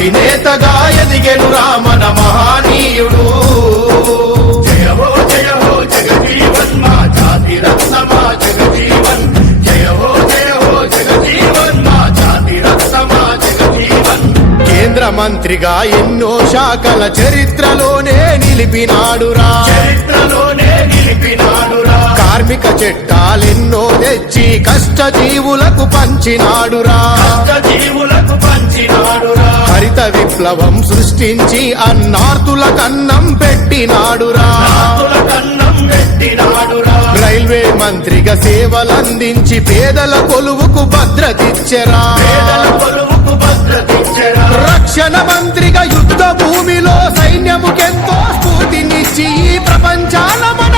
జాతి నేతగా ఎదిగెను రామన మహనీయుడు. జయ హో జగజీవన్ మా జాతి రత్నమా జగజీవన్. జయ హో జగజీవన్ మా జాతి రత్నమా జగజీవన్. కేంద్ర మంత్రిగా ఎన్నో శాఖల చరిత్రలోనే నిలిపినాడురా. చరిత్రలోనే నిలిపినాడురా. కార్మిక చట్టాలెన్నో తెచ్చి కష్టజీవులకు పంచినాడురా. కష్టజీవులకు పంచినాడురా. హరిత విప్లవం సృష్టించి అన్నార్తుల కన్నం పెట్టినాడురా. కన్నం పెట్టినాడురా. రైల్వే మంత్రిగా సేవలందించి పేదల కొలువుకు భద్రతిచ్చెరా. పేదల కొలువుకు భద్రతిచ్చెరా. రక్షణ మంత్రిగా యుద్ధ భూమిలో సైన్యముకెంతో స్ఫూర్తినిచ్చి ఈ ప్రపంచాల మన